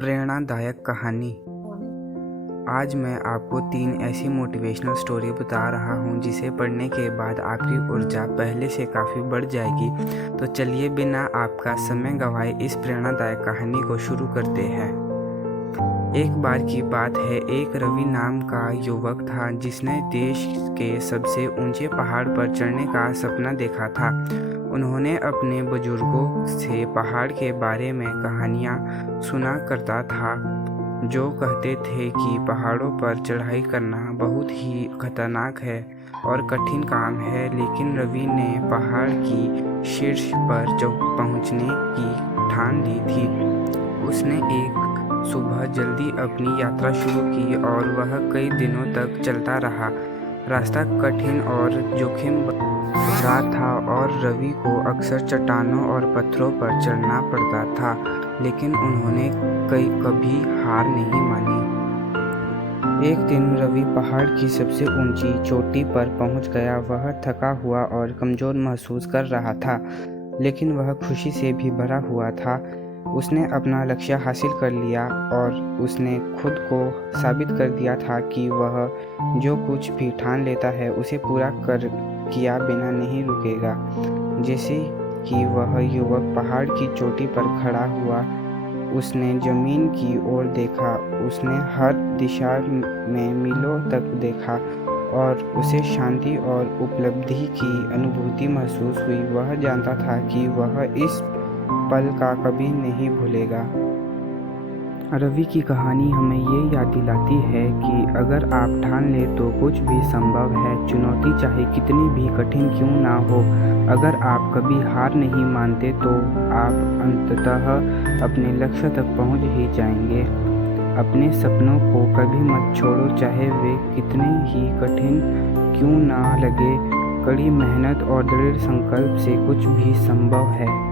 प्रेरणादायक कहानी। आज मैं आपको 3 ऐसी मोटिवेशनल स्टोरी बता रहा हूँ जिसे पढ़ने के बाद आपकी ऊर्जा पहले से काफ़ी बढ़ जाएगी। तो चलिए बिना आपका समय गंवाए इस प्रेरणादायक कहानी को शुरू करते हैं। एक बार की बात है, एक रवि नाम का युवक था जिसने देश के सबसे ऊंचे पहाड़ पर चढ़ने का सपना देखा था। उन्होंने अपने बुजुर्गों से पहाड़ के बारे में कहानियाँ सुना करता था जो कहते थे कि पहाड़ों पर चढ़ाई करना बहुत ही खतरनाक है और कठिन काम है। लेकिन रवि ने पहाड़ की शीर्ष पर जब पहुंचने की ठान ली थी, उसने एक सुबह जल्दी अपनी यात्रा शुरू की और वह कई दिनों तक चलता रहा। रास्ता कठिन और जोखिम भरा था और रवि को अक्सर चट्टानों और पत्थरों पर चढ़ना पड़ता था, लेकिन उन्होंने कभी हार नहीं मानी। एक दिन रवि पहाड़ की सबसे ऊंची चोटी पर पहुंच गया। वह थका हुआ और कमज़ोर महसूस कर रहा था, लेकिन वह खुशी से भी भरा हुआ था। उसने अपना लक्ष्य हासिल कर लिया और उसने खुद को साबित कर दिया था कि वह जो कुछ भी ठान लेता है उसे पूरा किया बिना नहीं रुकेगा। जैसे कि वह युवक पहाड़ की चोटी पर खड़ा हुआ, उसने जमीन की ओर देखा। उसने हर दिशा में मीलों तक देखा और उसे शांति और उपलब्धि की अनुभूति महसूस हुई। वह जानता था कि वह इस पल का कभी नहीं भूलेगा। रवि की कहानी हमें ये याद दिलाती है कि अगर आप ठान लें तो कुछ भी संभव है। चुनौती चाहे कितनी भी कठिन क्यों ना हो, अगर आप कभी हार नहीं मानते तो आप अंततः अपने लक्ष्य तक पहुंच ही जाएंगे। अपने सपनों को कभी मत छोड़ो, चाहे वे कितने ही कठिन क्यों ना लगे। कड़ी मेहनत और दृढ़ संकल्प से कुछ भी संभव है।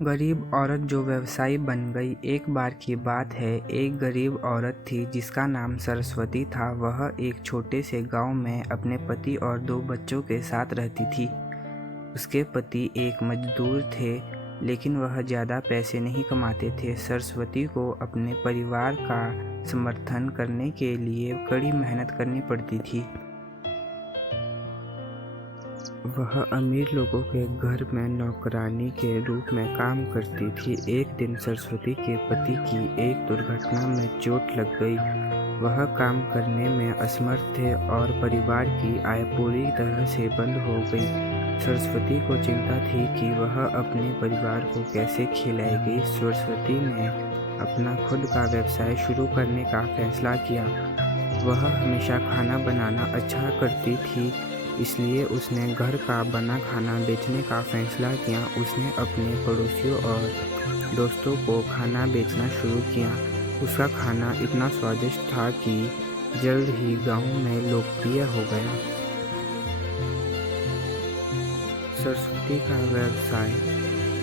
गरीब औरत जो व्यवसायी बन गई। एक बार की बात है, एक गरीब औरत थी जिसका नाम सरस्वती था। वह एक छोटे से गांव में अपने पति और 2 बच्चों के साथ रहती थी। उसके पति एक मजदूर थे, लेकिन वह ज़्यादा पैसे नहीं कमाते थे। सरस्वती को अपने परिवार का समर्थन करने के लिए कड़ी मेहनत करनी पड़ती थी। वह अमीर लोगों के घर में नौकरानी के रूप में काम करती थी। एक दिन सरस्वती के पति की एक दुर्घटना में चोट लग गई। वह काम करने में असमर्थ थे और परिवार की आय पूरी तरह से बंद हो गई। सरस्वती को चिंता थी कि वह अपने परिवार को कैसे खिलाएगी। सरस्वती ने अपना खुद का व्यवसाय शुरू करने का फैसला किया। वह हमेशा खाना बनाना अच्छा करती थी, इसलिए उसने घर का बना खाना बेचने का फैसला किया। उसने अपने पड़ोसियों और दोस्तों को खाना बेचना शुरू किया। उसका खाना इतना स्वादिष्ट था कि जल्द ही गांव में लोकप्रिय हो गया। सरस्वती का व्यवसाय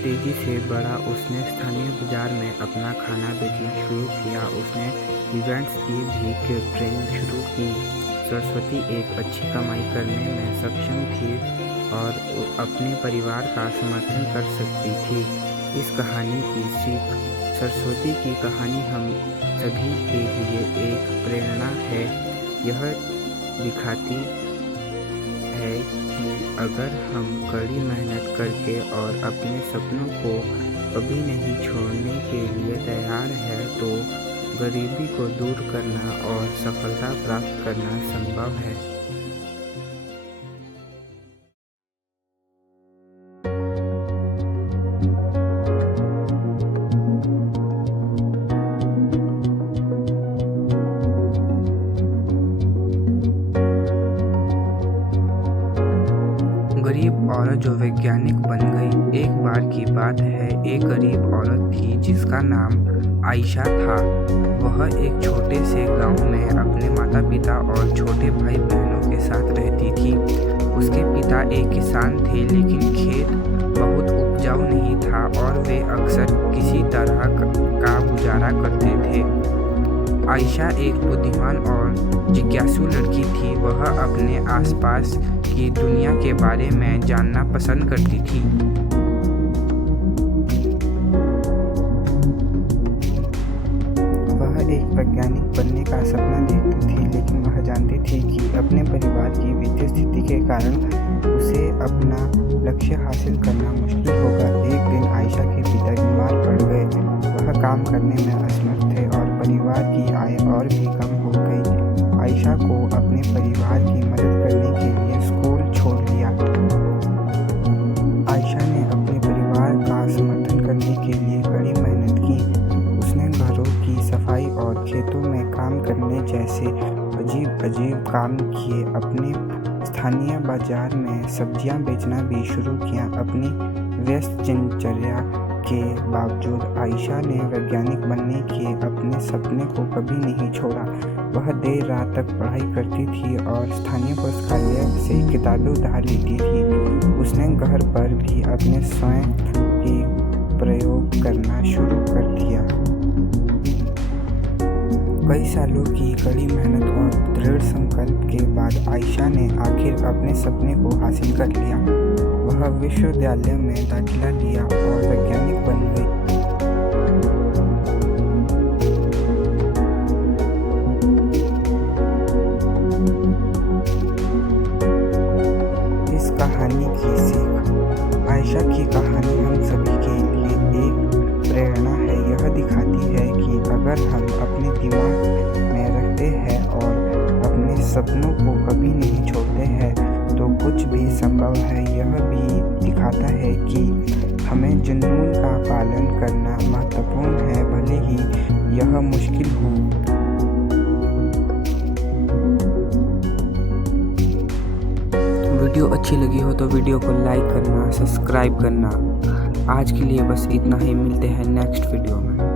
तेजी से बढ़ा। उसने स्थानीय बाजार में अपना खाना बेचना शुरू किया। उसने इवेंट्स की भी कैटरिंग शुरू की। सरस्वती एक अच्छी कमाई करने में सक्षम थी और अपने परिवार का समर्थन कर सकती थी। इस कहानी की सीख। सरस्वती की कहानी हम सभी के लिए एक प्रेरणा है। यह दिखाती है कि अगर हम कड़ी मेहनत करके और अपने सपनों को कभी नहीं छोड़ने के लिए तैयार है तो गरीबी को दूर करना और सफलता प्राप्त करना संभव है। गरीब औरत जो वैज्ञानिक बन गई। एक बार की बात है, एक गरीब औरत थी जिसका नाम आयशा था। वह एक छोटे से गांव में अपने माता पिता और छोटे भाई बहनों के साथ रहती थी। उसके पिता एक किसान थे, लेकिन खेत बहुत उपजाऊ नहीं था और वे अक्सर किसी तरह का गुजारा करते थे। आयशा एक बुद्धिमान और जिज्ञासु लड़की थी। वह अपने आसपास की दुनिया के बारे में जानना पसंद करती थी। वह एक वैज्ञानिक बनने का सपना देखती थी, लेकिन वह जानती थी कि अपने परिवार की वित्तीय स्थिति के कारण उसे अपना लक्ष्य हासिल करना मुश्किल होगा। एक दिन आयशा के पिता बीमार पड़ गए। वह काम करने में असमर्थ थे और परिवार की आय और भी कम हो गई। आयशा को अपने परिवार की मदद करने के लिए स्कूल छोड़ दिया। आयशा ने अपने परिवार का समर्थन करने के लिए कड़ी मेहनत की। उसने घरों की सफाई और खेतों में काम करने जैसे अजीब काम किए। अपने स्थानीय बाजार में सब्जियां बेचना भी शुरू किया। अपनी व्यस्त दिनचर्या के बावजूद आयशा ने वैज्ञानिक बनने के अपने सपने को कभी नहीं छोड़ा। वह देर रात तक पढ़ाई करती थी और स्थानीय पुस्तकालय से किताबें उधार लेती थी। उसने घर पर भी अपने स्वयं के प्रयोग करना शुरू कर दिया। कई सालों की कड़ी मेहनत और दृढ़ संकल्प के बाद आयशा ने आखिर अपने सपने को हासिल कर लिया। वह विश्वविद्यालय में दाखिला लिया और वैज्ञानिक बन गई। इस कहानी की सीख। आयशा की कहानी हम सभी के लिए एक प्रेरणा है। यह दिखाती है कि अगर हम अपने दिमाग में रखते हैं और अपने सपनों को कभी नहीं छोड़ते हैं तो कुछ भी संभव है। यह भी दिखाता है कि हमें जुनून का पालन करना महत्वपूर्ण है, भले ही यह मुश्किल हो। वीडियो अच्छी लगी हो तो वीडियो को लाइक करना, सब्सक्राइब करना। आज के लिए बस इतना ही। मिलते हैं नेक्स्ट वीडियो में।